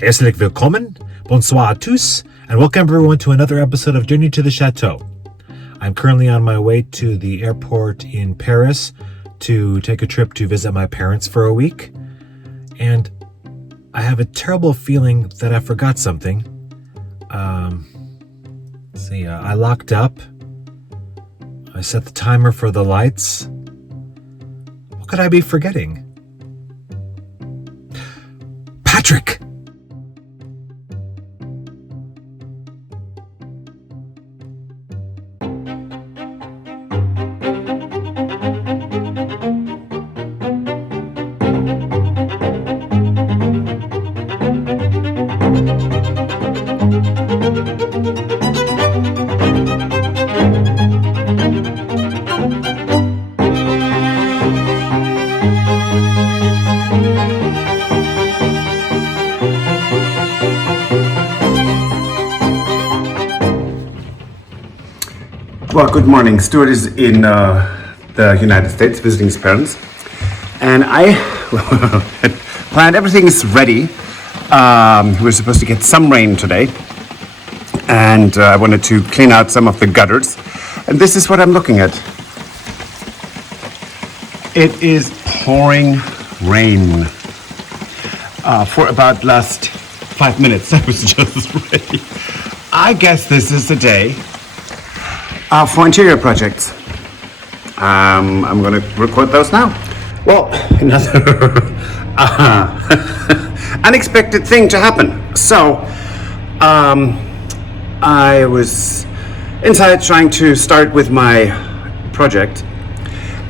Herzlich willkommen, bonsoir à tous, and welcome everyone to another episode of Journey to the Chateau. I'm currently on my way to the airport in Paris to take a trip to visit my parents for a week, and I have a terrible feeling that I forgot something. I locked up. I set the timer for the lights. What could I be forgetting? Patrick! Well, good morning. Stuart is in the United States visiting his parents, and I planned everything is ready. We're supposed to get some rain today, and I wanted to clean out some of the gutters, and this is what I'm looking at. It is pouring rain. For about last 5 minutes, I was just ready. I guess this is the day for interior projects. I'm going to record those now. Well, another unexpected thing to happen. So, I was inside trying to start with my project,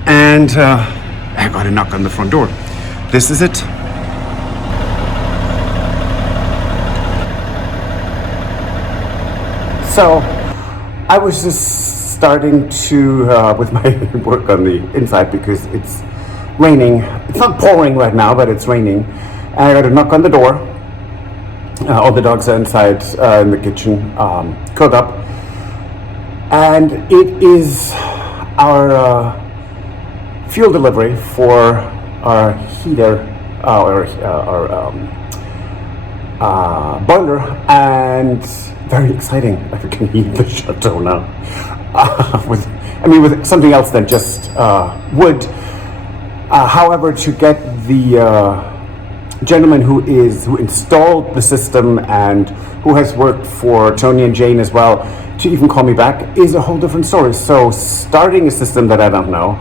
and I got a knock on the front door. This is it. So, I was just starting to with my work on the inside because it's raining. It's not pouring right now, but it's raining. And I got a knock on the door. All the dogs are inside in the kitchen, curled up. And it is our fuel delivery for our heater, our boiler, and very exciting. I can heat the Chateau now. With something else than just wood. However, to get the gentleman who installed the system and who has worked for Tony and Jane as well to even call me back is a whole different story. So starting a system that I don't know,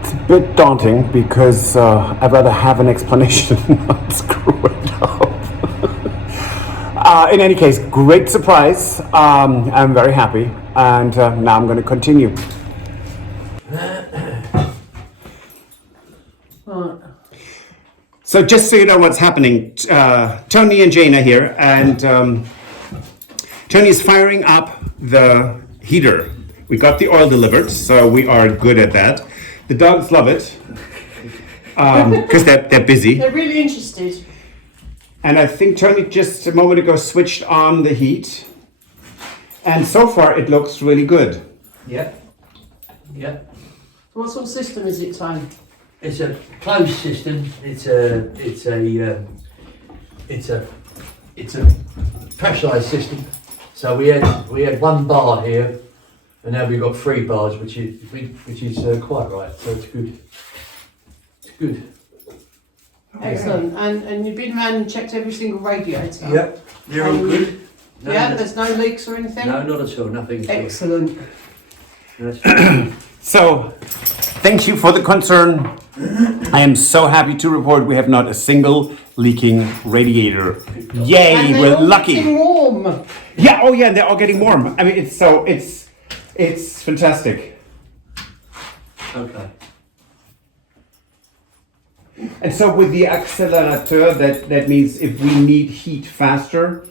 it's a bit daunting because I'd rather have an explanation than not screw it up. In any case, great surprise. I'm very happy, and now I'm going to continue. So just so you know what's happening, Tony and Jane are here, and Tony is firing up the heater. We got the oil delivered, so we are good at that. The dogs love it because they're busy. They're really interested. And I think Tony just a moment ago switched on the heat. And so far it looks really good. Yeah. What sort of system is it, Tony? It's a closed system. It's a pressurized system. So we had one bar here, and now we've got 3 bars, which is quite right. So it's good. It's good. Excellent. And you've been around and checked every single radiator? Yep, they're all good. There's no leaks or anything? No, not at all, nothing. Excellent. So, thank you for the concern. I am so happy to report we have not a single leaking radiator. Yay, And we're all lucky. getting warm. Yeah, they're all getting warm. I mean, it's fantastic. Okay. And so with the accelerator, that means if we need heat faster,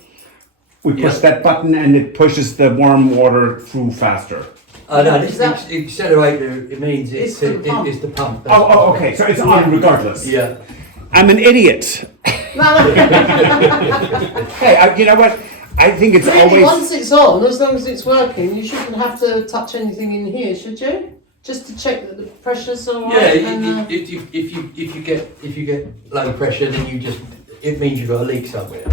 we push that button and it pushes the warm water through faster. No, this accelerator, it means it's the pump. Oh, okay. So it's on regardless. Yeah. I'm an idiot. Hey, you know what? I think it's Really, always... once it's on, as long as it's working, you shouldn't have to touch anything in here, should you? Just to check that the pressure's all right. Yeah, if you get low pressure, then you just it means you've got a leak somewhere.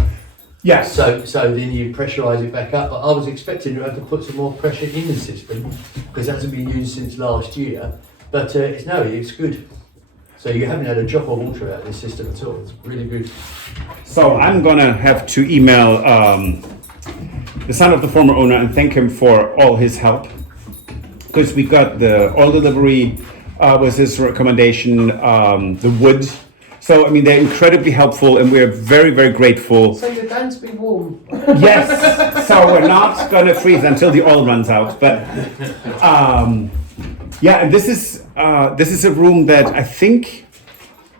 Yes. So then you pressurise it back up. But I was expecting to have to put some more pressure in the system because it hasn't been used since last year. But it's good. So you haven't had a drop of water out of this system at all. It's really good. So I'm gonna have to email the son of the former owner and thank him for all his help, because we got the oil delivery was his recommendation, the wood. So I mean they're incredibly helpful and we're very, very grateful. So you're going to be warm. Yes. So we're not gonna freeze until the oil runs out. But yeah, and this is a room that I think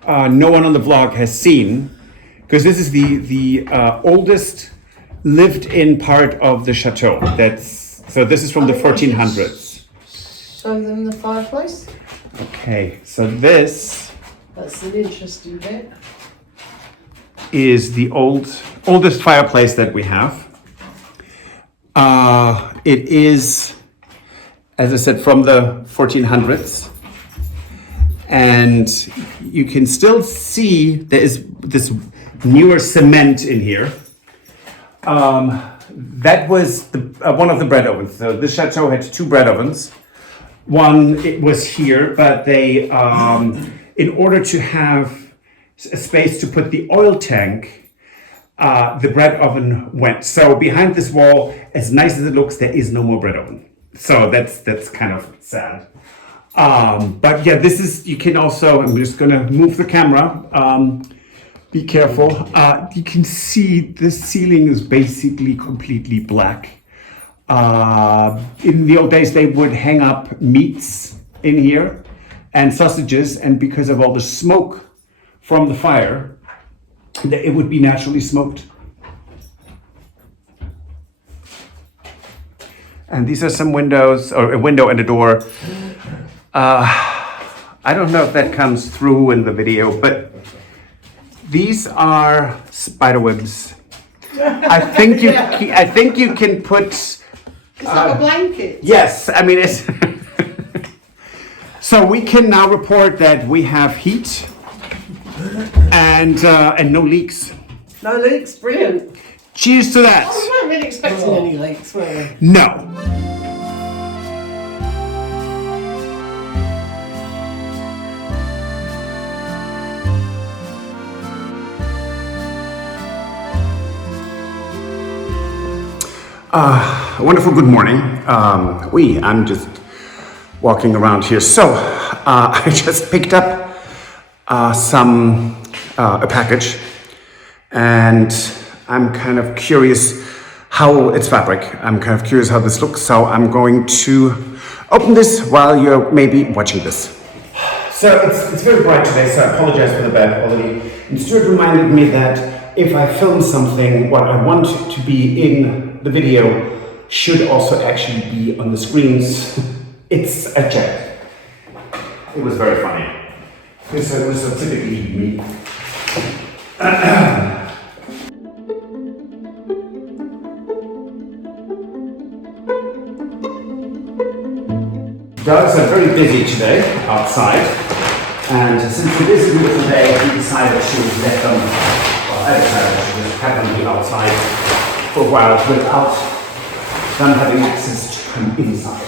no one on the vlog has seen, because this is the oldest lived-in part of the chateau. So this is from the 1400s. Show them the fireplace. Okay, so this That's an interesting bit. is the oldest fireplace that we have. It is, as I said, from the 1400s. And you can still see there is this newer cement in here. That was one of the bread ovens. So this chateau had two bread ovens. One, it was here, but they, in order to have a space to put the oil tank, the bread oven went. So behind this wall, as nice as it looks, there is no more bread oven. So that's kind of sad. But yeah, this is, you can also, I'm just gonna move the camera. Be careful. You can see the ceiling is basically completely black. In the old days, they would hang up meats in here and sausages, and because of all the smoke from the fire, it would be naturally smoked. And these are some windows, or a window and a door. I don't know if that comes through in the video, but these are spider webs. I think you can put. It's like a blanket. Yes, I mean it's. So we can now report that we have heat and no leaks. No leaks, brilliant. Cheers to that. We weren't really expecting any leaks, were we? No. A wonderful good morning. I'm just walking around here. So I just picked up a package, and I'm kind of curious how it's fabric. I'm kind of curious how this looks. So I'm going to open this while you're maybe watching this. So it's very bright today, so I apologize for the bad quality. And Stuart reminded me that if I film something, what I want to be in the video should also actually be on the screens. It's a jet. It was very funny. It was so typically me. Dogs are very busy today outside, and since it is a beautiful day, we decided to let them, I decided to just have them be outside for a while without them having access to come inside.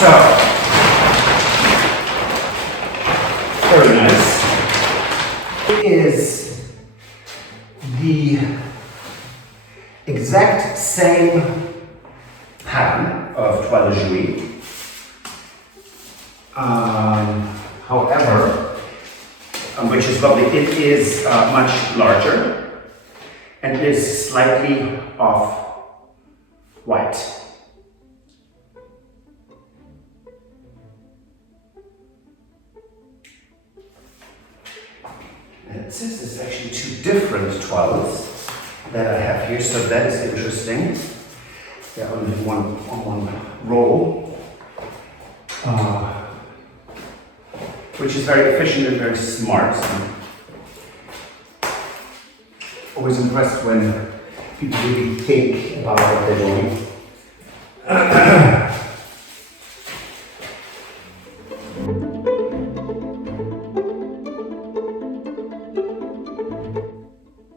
So, very nice. It is the exact same pattern of toile jouy. However, which is lovely, it is much larger and is slightly off white. And it says there's actually two different toiles that I have here, so that is interesting. They're on one roll, which is very efficient and very smart. Always impressed when people really think about what they're doing.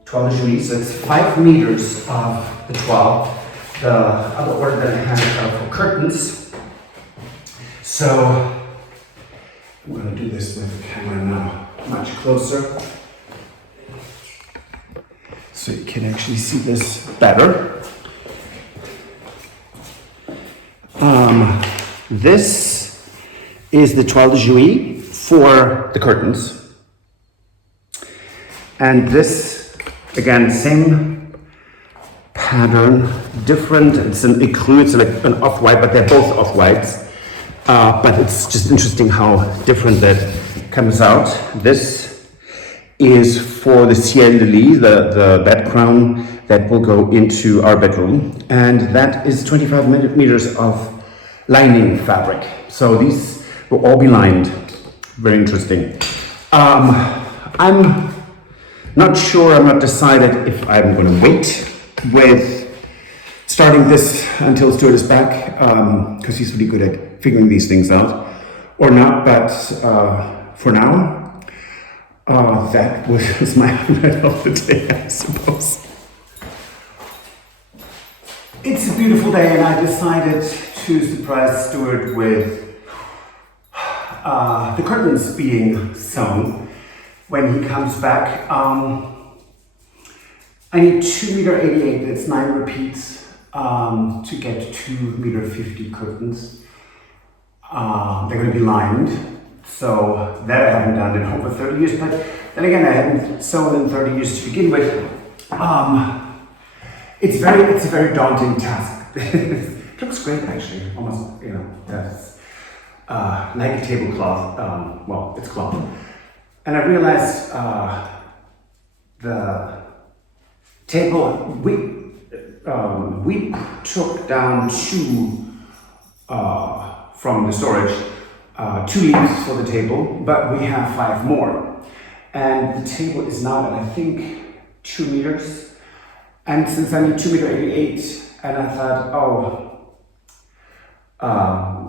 toile de jouy, so it's 5 meters of the toile. The other order that I have are for curtains. So I'm going to do this with the camera now much closer, so you can actually see this better. This is the toile de jouy for the curtains. And this, again, same pattern, different. It includes like an off-white, but they're both off-whites. But it's just interesting how different that comes out. This is for the ciel de lit, the bed crown that will go into our bedroom. And that is 25 meters of lining fabric. So these will all be lined. Very interesting. I'm not sure, I'm not decided if I'm going to wait with starting this until Stuart is back, because he's really good at figuring these things out, or not, but for now, that was my highlight of the day, I suppose. It's a beautiful day, and I decided to surprise Stuart with the curtains being sewn when he comes back. I need 2 meter 88, that's 9 repeats, to get 2 meter 50 curtains. They're going to be lined, so that I haven't done in over 30 years, but then again, I haven't sewn in 30 years to begin with. It's a very daunting task. It looks great, actually, almost, you know, that's like a tablecloth. Well, it's cloth. And I realized the table, we took down 2 from the storage, 2 leaves for the table, but we have 5 more. And the table is now at, I think, 2 meters. And since I need 2 meter 88, and I thought,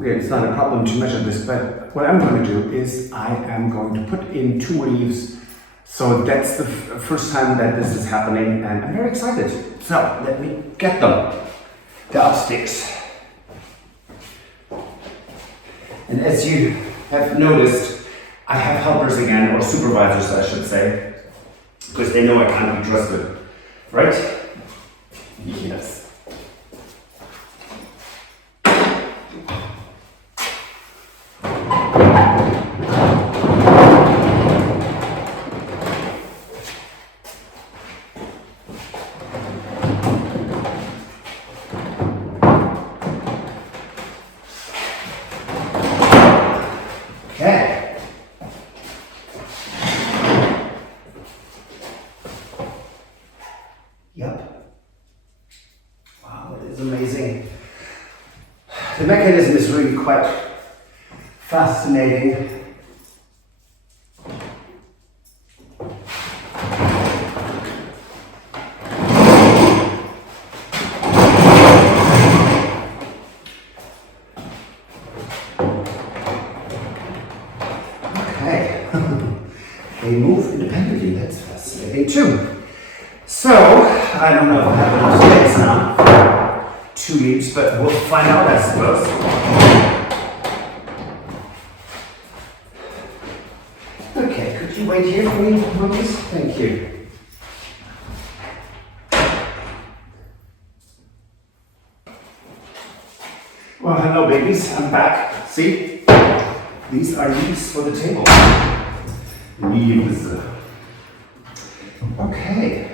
it's not a problem to measure this, but what I'm going to do is I am going to put in 2 more leaves. So that's the first time that this is happening, and I'm very excited. So let me get them. They're upstairs. And as you have noticed, I have helpers again, or supervisors I should say, because they know I can't be trusted, right? Yes. Amazing. The mechanism is really quite fascinating. Okay. They move independently, that's fascinating too. So, I don't know if I have enough space now. 2 leaves, but we'll find out, I suppose. Okay, could you wait here for me, please? Thank you. Well, hello, babies. I'm back. See? These are leaves for the table. Leaves. Okay.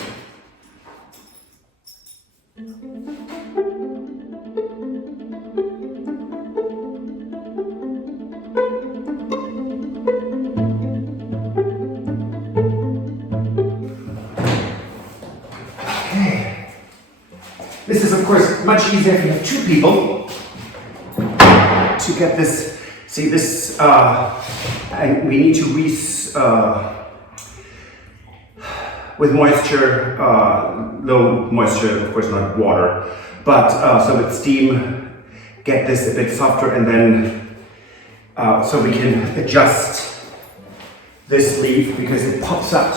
This is, of course, much easier if you have 2 people to get this. See, this, we need to with moisture, low moisture, of course not water, but so with steam, get this a bit softer, and then so we can adjust this leaf because it pops up.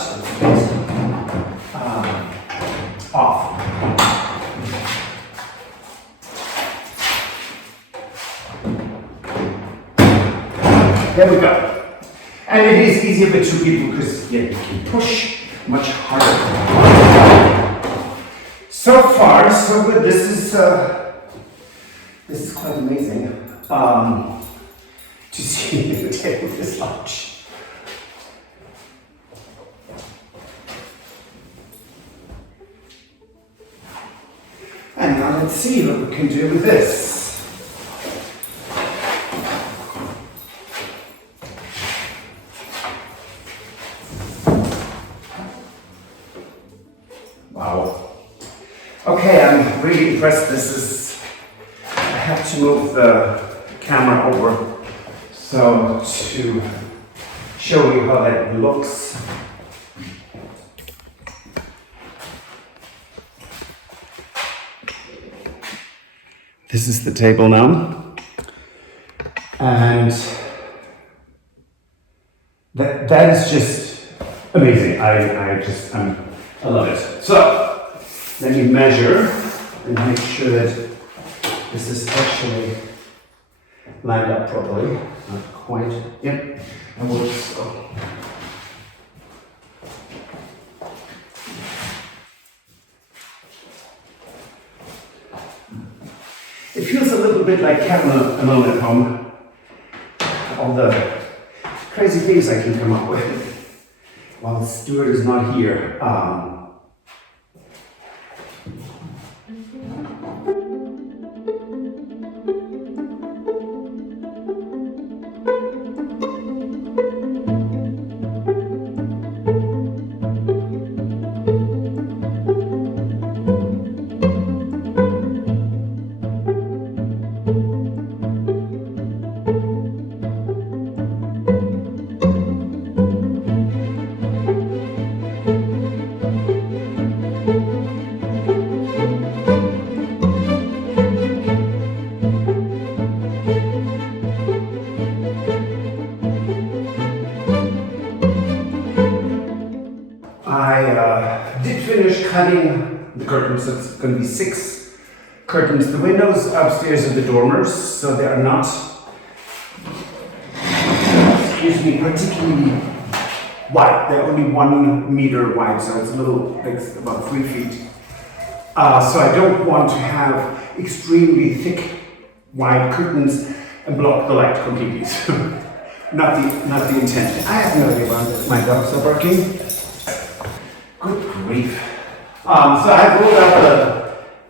there we go. And it is easier with two people because you can push much harder. So far, so good. This is quite amazing to see the table this large. And now let's see what we can do with this. Wow. Okay, I'm really impressed. I have to move the camera over so to show you how that looks. This is the table now, and that is just amazing. I love it. So let me measure and make sure that this is actually lined up properly. Not quite. Yep. And we'll just go. It feels a little bit like having alone at home. All the crazy things I can come up with while Stuart is not here. I did finish cutting the curtains, so it's going to be 6 curtains. The windows upstairs are the dormers, so they are not, excuse me, particularly wide. They're only 1 meter wide, so it's a little, like about 3 feet. So I don't want to have extremely thick, wide curtains and block the light completely. So not the intent. I have no idea why my dogs are barking. Good grief. So I rolled out the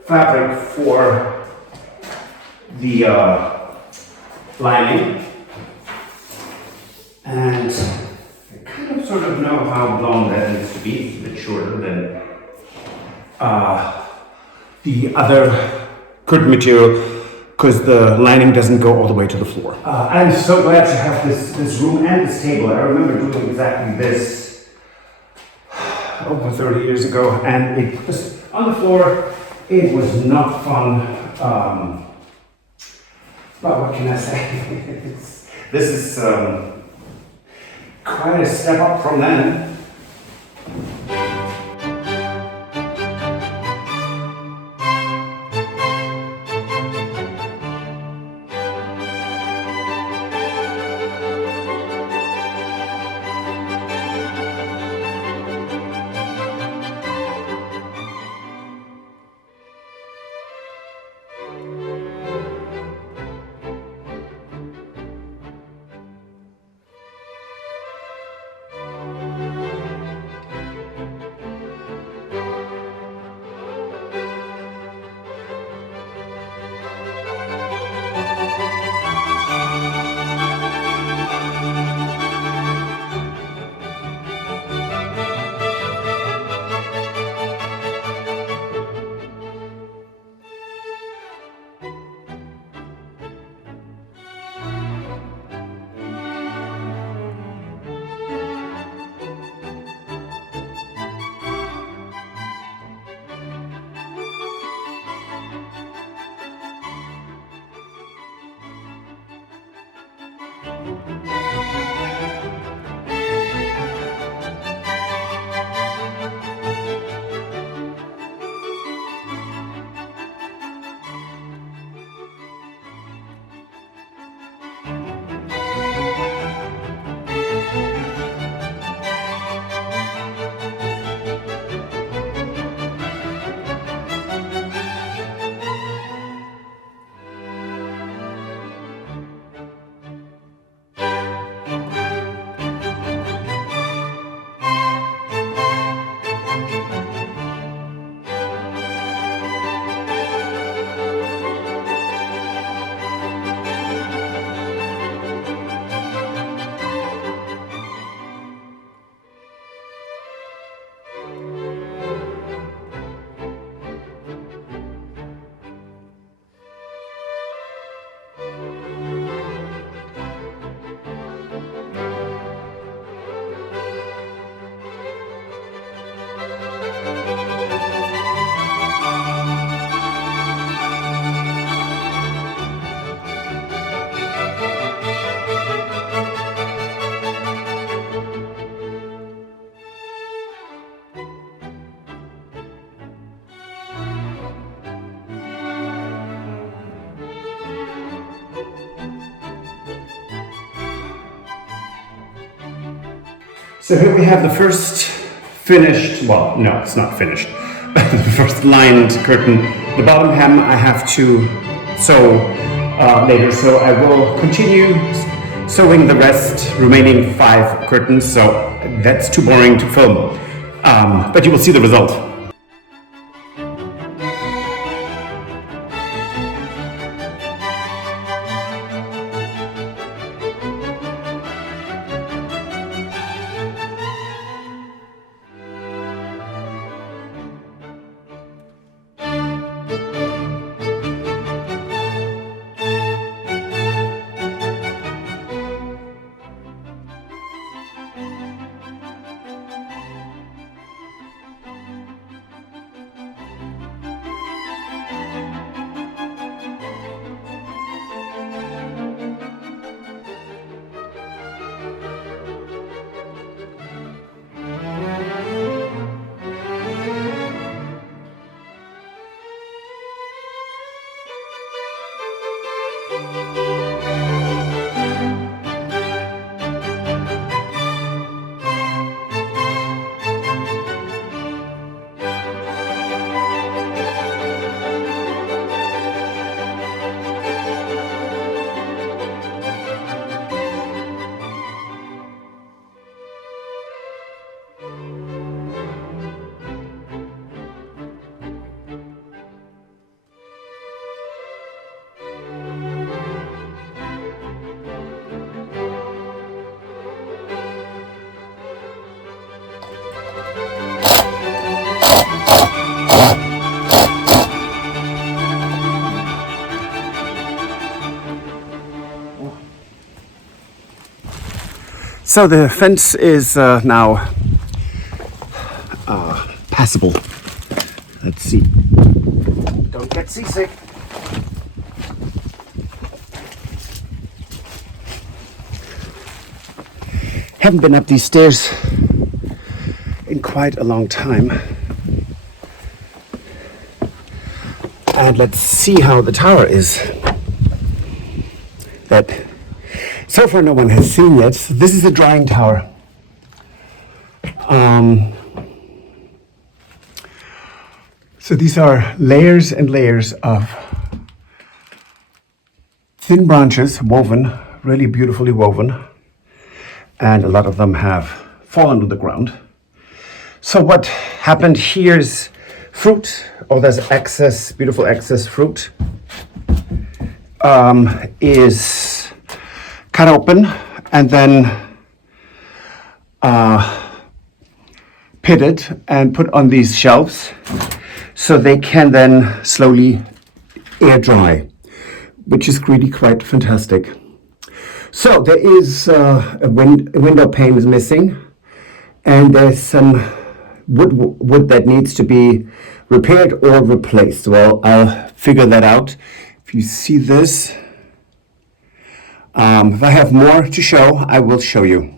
fabric for the lining, and I kind of sort of know how long that needs to be. It's a bit shorter than the other curtain material because the lining doesn't go all the way to the floor. I'm so glad to have this room and this table. I remember doing exactly this over 30 years ago, and it was on the floor. It was not fun, but what can I say? This is quite a step up from then. So here we have the first finished, well, no, it's not finished, but the first lined curtain. The bottom hem I have to sew later, so I will continue sewing the remaining 5 curtains, so that's too boring to film, but you will see the result. So the fence is now passable. Let's see. Don't get seasick. Haven't been up these stairs in quite a long time. And let's see how the tower is. That so far no one has seen yet. This is a drying tower. So these are layers and layers of thin branches woven, really beautifully woven. And a lot of them have fallen to the ground. So what happened here is fruit, there's excess, beautiful excess fruit, is cut open and then pitted and put on these shelves so they can then slowly air dry, which is really quite fantastic. So there is a window pane is missing, and there's some wood that needs to be repaired or replaced. Well, I'll figure that out. If you see this, if I have more to show, I will show you.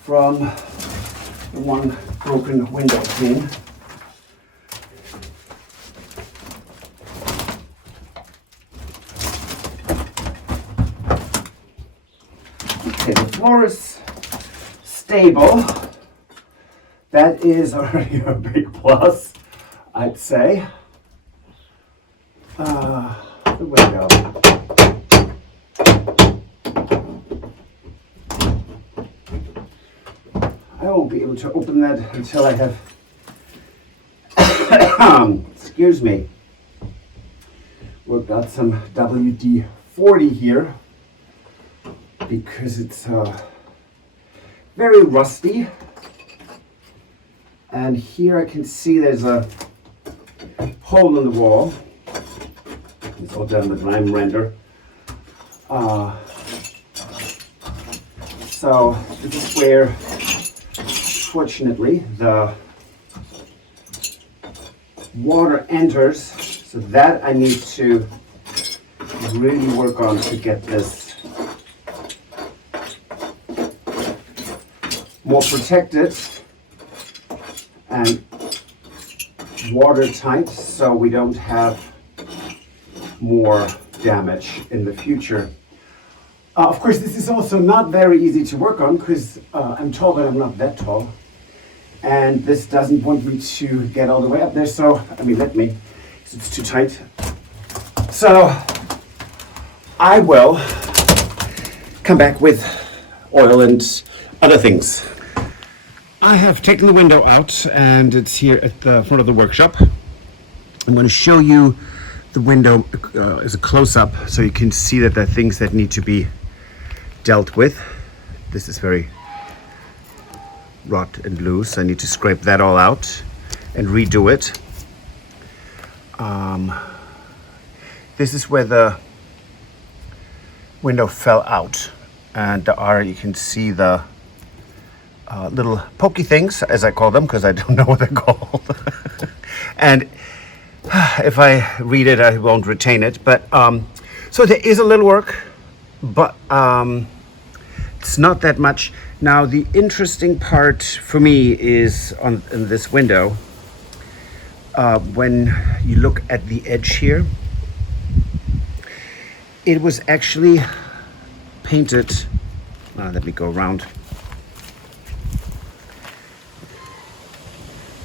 From the one broken window pane, okay, the floor is stable. That is already a big plus, I'd say. The window. I won't be able to open that until I have, excuse me, worked out some WD-40 here, because it's very rusty. And here I can see there's a hole in the wall. It's all done with lime render. So this is where, fortunately, the water enters. So that I need to really work on to get this more protected and watertight, so we don't have more damage in the future. Of course, this is also not very easy to work on because I'm tall, but I'm not that tall. And this doesn't want me to get all the way up there, so, I mean, let me, because it's too tight. So, I will come back with oil and other things. I have taken the window out and it's here at the front of the workshop. I'm going to show you the window as a close-up so you can see that there are things that need to be dealt with. This is very rot and loose. I need to scrape that all out and redo it. This is where the window fell out, and there are, you can see the little pokey things, as I call them, because I don't know what they're called. And if I read it, I won't retain it. But so there is a little work, but it's not that much. Now, the interesting part for me is in this window, when you look at the edge here, it was actually painted. Let me go around.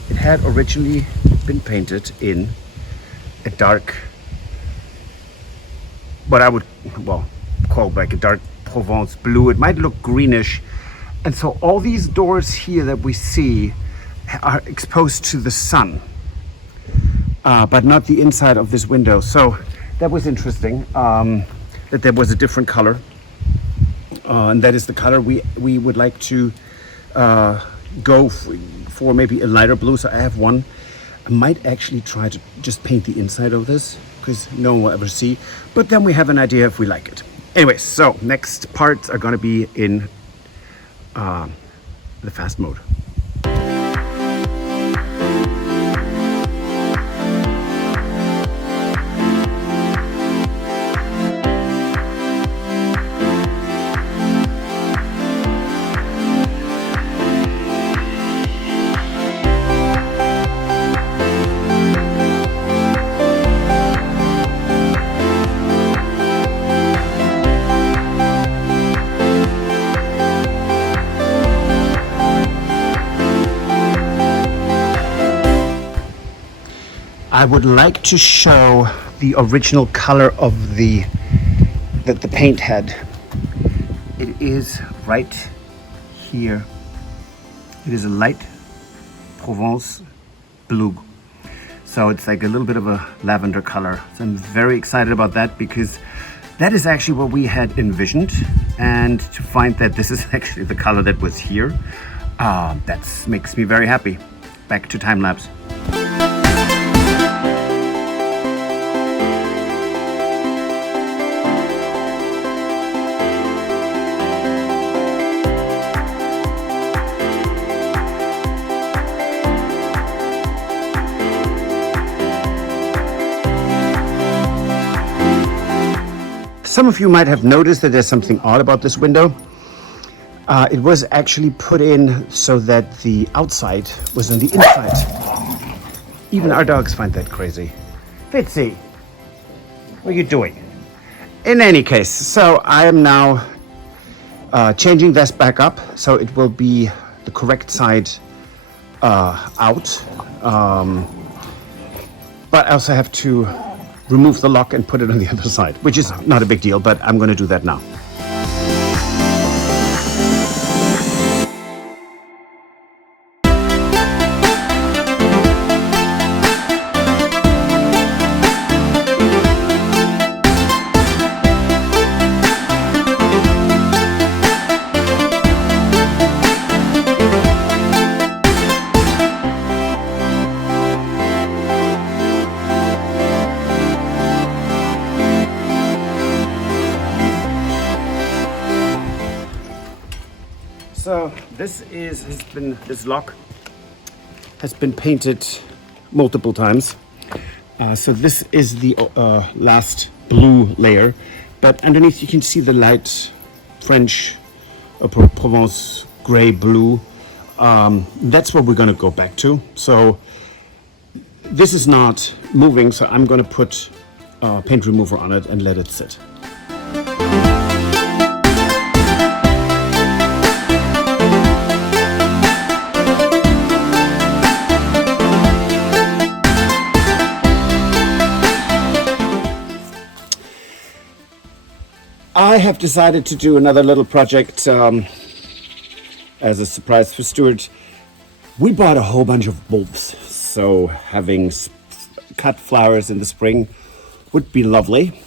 It had originally been painted in a dark, what I would call like a dark Provence blue. It might look greenish, and so all these doors here that we see are exposed to the sun, but not the inside of this window. So that was interesting, that there was a different color, and that is the color we would like to go for, maybe a lighter blue. So I have one. I might actually try to just paint the inside of this because no one will ever see, but then we have an idea if we like it. Anyway, so next parts are going to be in the fast mode. I would like to show the original color of that the paint had. It is right here. It is a light Provence blue. So it's like a little bit of a lavender color. So I'm very excited about that because that is actually what we had envisioned. And to find that this is actually the color that was here, that makes me very happy. Back to time lapse. Some of you might have noticed that there's something odd about this window. It was actually put in so that the outside was on the inside. Even our dogs find that crazy. Fitzy, what are you doing? In any case, so I am now changing this back up so it will be the correct side out. But I also have to remove the lock and put it on the other side, which is not a big deal, but I'm going to do that now. So this lock has been painted multiple times. So this is the last blue layer, but underneath you can see the light French Provence gray blue. That's what we're going to go back to. So this is not moving, so I'm going to put paint remover on it and let it sit. have decided to do another little project as a surprise for Stuart. We bought a whole bunch of bulbs, so having cut flowers in the spring would be lovely.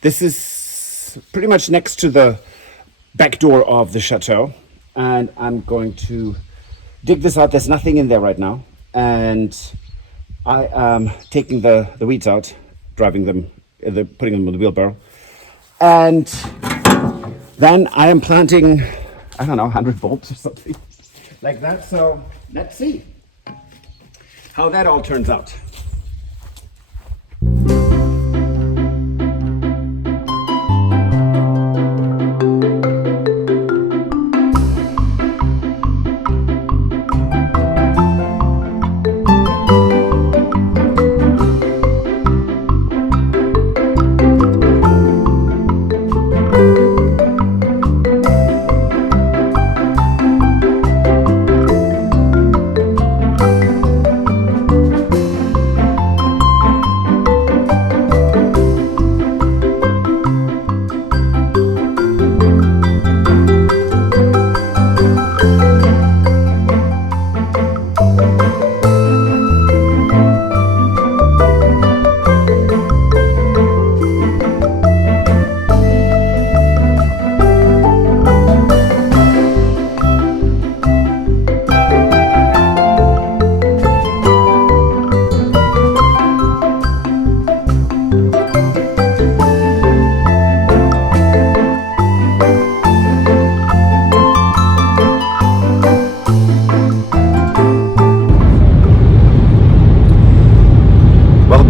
This is pretty much next to the back door of the chateau, and I'm going to dig this out. There's nothing in there right now, and I am taking the weeds out, driving them, putting them in the wheelbarrow, and then I am planting, I don't know, 100 bulbs or something like that. So let's see how that all turns out.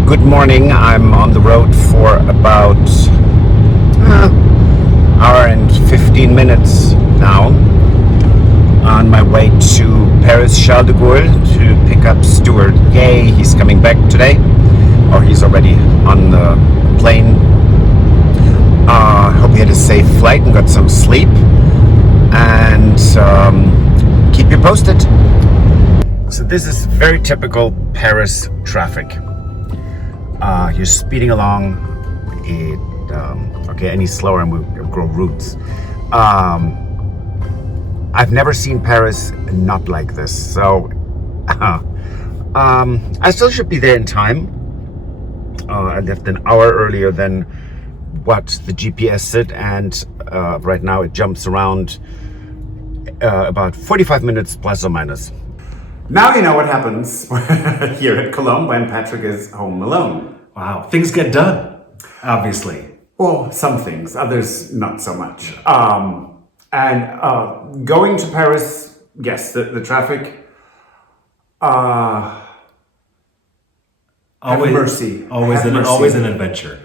Good morning. I'm on the road for about hour and 15 minutes now, on my way to Paris Charles de Gaulle to pick up Stuart. Yay, he's coming back today, or he's already on the plane. Hope he had a safe flight and got some sleep, and keep you posted. So this is very typical Paris traffic. You're speeding along, any slower and we'll grow roots. I've never seen Paris not like this, so I still should be there in time. I left an hour earlier than what the GPS said, and right now it jumps around about 45 minutes plus or minus. Now you know what happens here at Colombe when Patrick is home alone. Wow, things get done, obviously. Well, some things, others not so much. And going to Paris, yes, the traffic, have mercy. Always an adventure.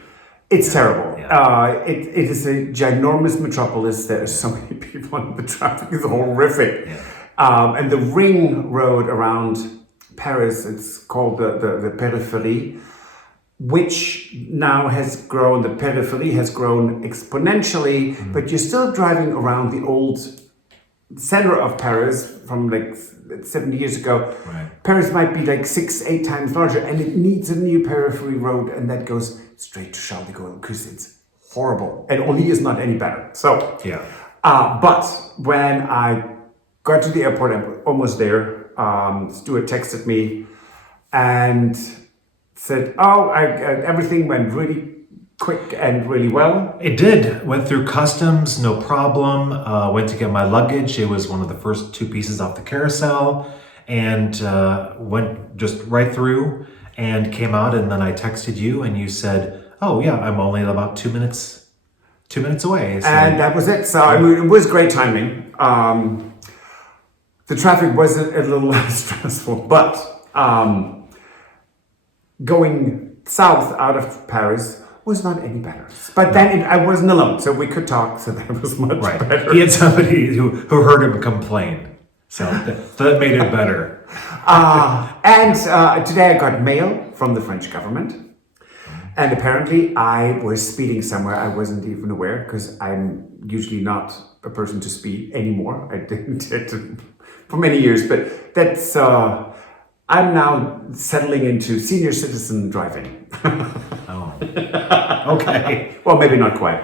It's terrible. Yeah. It is a ginormous metropolis. There are so many people and the traffic is horrific. Yeah. And the ring road around Paris, it's called the Périphérie, which now has grown, the Périphérie has grown exponentially, but you're still driving around the old center of Paris from like 70 years ago. Right. Paris might be like 6-8 times larger, and it needs a new Périphérie road, and that goes straight to Charles de Gaulle because it's horrible, and Orly is not any better. So, Yeah. But when I got to the airport, I'm almost there. Stuart texted me and said, everything went really quick and really well. It did. Went through customs, no problem. Went to get my luggage. It was one of the first 2 pieces off the carousel, and went just right through and came out. And then I texted you, and you said, "Oh yeah, I'm only about 2 minutes away." So, And that was it. So I mean, it was great timing. The traffic was a little stressful, but going south out of Paris was not any better. But then I wasn't alone, so we could talk, so that was much better. He had somebody who heard him complain, so that made it better. And today I got mail from the French government. And apparently I was speeding somewhere I wasn't even aware, because I'm usually not a person to speed anymore. I didn't for many years, but that's... I'm now settling into senior citizen driving. Oh, okay. Well, maybe not quite.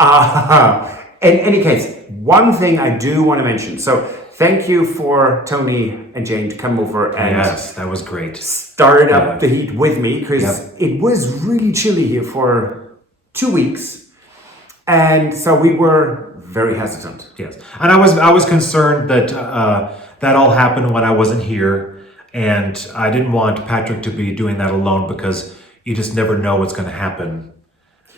In any case, one thing I do want to mention. So thank you for Tony and Jane to come over and Yes, that was great. started up the heat with me because Yep. it was really chilly here for 2 weeks. And so we were very hesitant. Yes, and I was concerned that that all happened when I wasn't here, and I didn't want Patrick to be doing that alone because you just never know what's going to happen,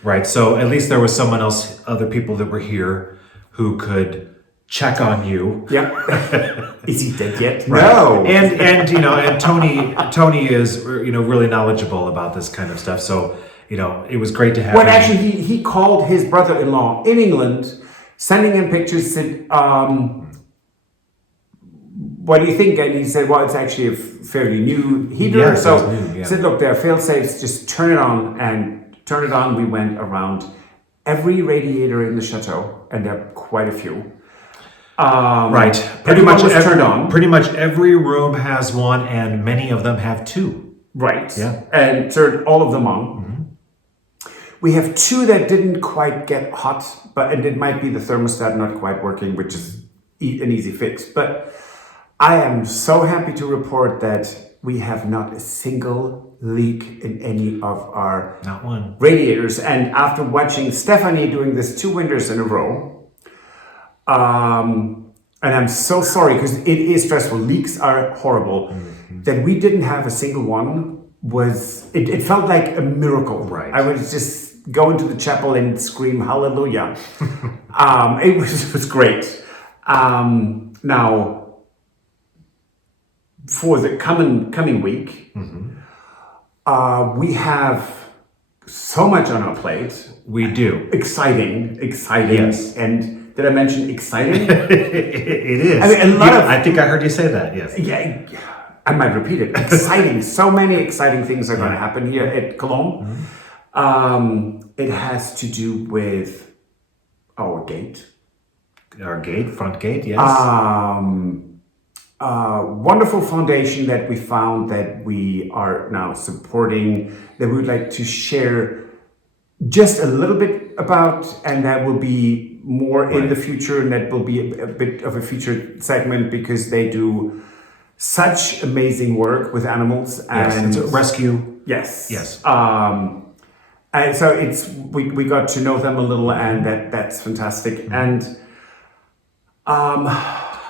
right? So at least there was someone else, other people that were here, who could check on you. Yeah. Is he dead yet? Right. No. And you know, and Tony is, you know, really knowledgeable about this kind of stuff. So you know, it was great to have. Well, him. actually, he called his brother-in-law in England, sending him pictures, said, what do you think? And he said, well, it's actually a fairly new heater. Yes, so it's new, yeah. he said, look, there are fail-safes, just turn it on. And turn it on, we went around every radiator in the chateau, and there are quite a few. Right, everyone was turned on. Pretty much every room has one, and many of them have two. Right. Yeah. And turned all of them on. We have two that didn't quite get hot, and it might be the thermostat not quite working, which is an easy fix. But I am so happy to report that we have not a single leak in any of our Not one. radiators. And after watching Stephanie doing this 2 winters in a row, and I'm so sorry because it is stressful. Leaks are horrible. That we didn't have a single one it felt like a miracle. Right. I would just go into the chapel and scream hallelujah. It was great. Now, for the coming week, we have so much on our plate. We do. Exciting. Yes. And did I mention exciting? It is. I mean, I think I heard you say that. Yes. Yeah, I might repeat it. Exciting. So many exciting things are going to happen here at Colombe. It has to do with our gate. Our gate, front gate. Yes. Wonderful foundation that we found that we are now supporting, that we would like to share just a little bit about, and that will be more in the future, and that will be a bit of a featured segment because they do such amazing work with animals. Yes, And it's a rescue. yes. Yes. And so we got to know them a little, and that's fantastic. And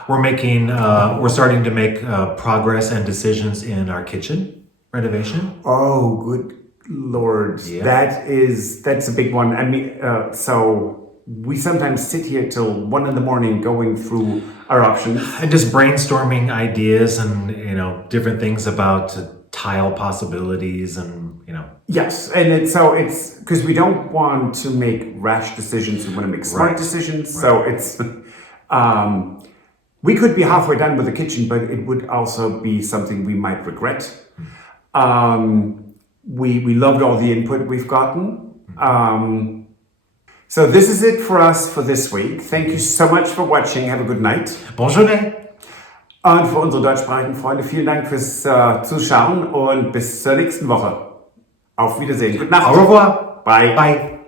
we're starting to make progress and decisions in our kitchen renovation. oh, good Lord, Yeah. that's a big one. I mean, so we sometimes sit here till 1 a.m. going through our options. And just brainstorming ideas and, you know, different things about tile possibilities and, you know. Yes, and it's because we don't want to make rash decisions. We want to make smart Right. decisions. So it's we could be halfway done with the kitchen, but it would also be something we might regret. We loved all the input we've gotten. So this is it for us for this week. Thank you so much for watching. Have a good night. Bonne journée! Und für unsere deutschsprachigen Freunde, vielen Dank fürs Zuschauen und bis zur nächsten Woche. Auf Wiedersehen. Gute Nacht. Au revoir! Bye. Bye!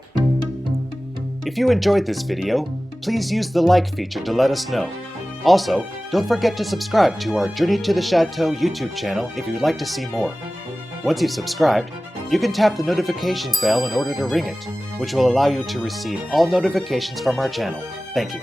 If you enjoyed this video, please use the like feature to let us know. Also, don't forget to subscribe to our Journey to the Chateau YouTube channel if you'd like to see more. Once you've subscribed, you can tap the notification bell in order to ring it, which will allow you to receive all notifications from our channel. Thank you.